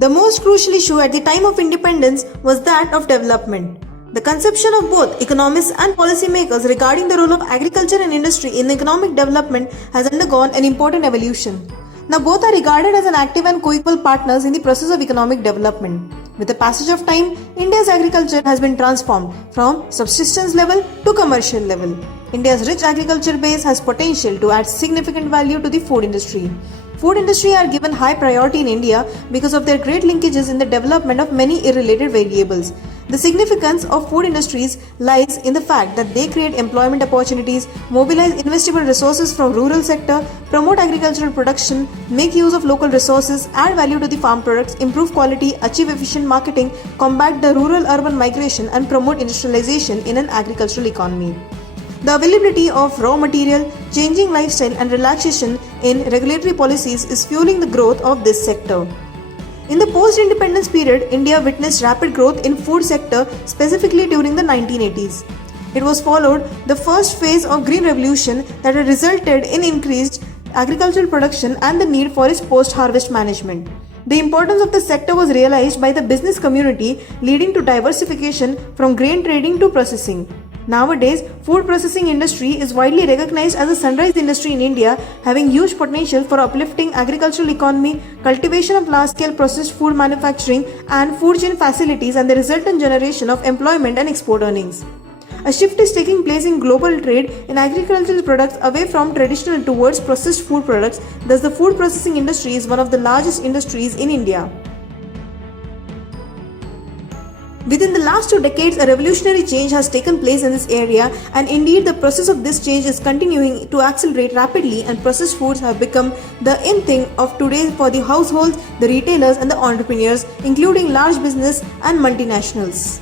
The most crucial issue at the time of independence was that of development. The conception of both economists and policymakers regarding the role of agriculture and industry in economic development has undergone an important evolution. Now both are regarded as an active and co-equal partners in the process of economic development. With the passage of time, India's agriculture has been transformed from subsistence level to commercial level. India's rich agriculture base has potential to add significant value to the food industry. Food industry are given high priority in India because of their great linkages in the development of many irrelated variables. The significance of food industries lies in the fact that they create employment opportunities, mobilize investable resources from rural sector, promote agricultural production, make use of local resources, add value to the farm products, improve quality, achieve efficient marketing, combat the rural-urban migration and promote industrialization in an agricultural economy. The availability of raw material, changing lifestyle and relaxation in regulatory policies is fueling the growth of this sector. In the post-independence period, India witnessed rapid growth in food sector, specifically during the 1980s. It was followed the first phase of Green Revolution that had resulted in increased agricultural production and the need for its post-harvest management. The importance of the sector was realized by the business community, leading to diversification from grain trading to processing. Nowadays, food processing industry is widely recognized as a sunrise industry in India, having huge potential for uplifting agricultural economy, cultivation of large-scale processed food manufacturing and food chain facilities and the resultant generation of employment and export earnings. A shift is taking place in global trade in agricultural products away from traditional towards processed food products. Thus, the food processing industry is one of the largest industries in India. Within the last 2 decades, a revolutionary change has taken place in this area, and indeed the process of this change is continuing to accelerate rapidly, and processed foods have become the in thing of today for the households, the retailers and the entrepreneurs, including large business and multinationals.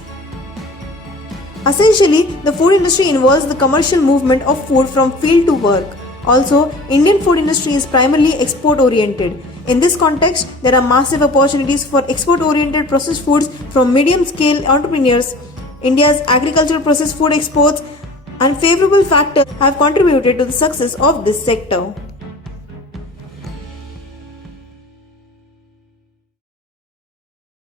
Essentially, the food industry involves the commercial movement of food from field to work. Also, Indian food industry is primarily export-oriented. In this context, there are massive opportunities for export-oriented processed foods from medium-scale entrepreneurs. India's agricultural processed food exports and favorable factors have contributed to the success of this sector.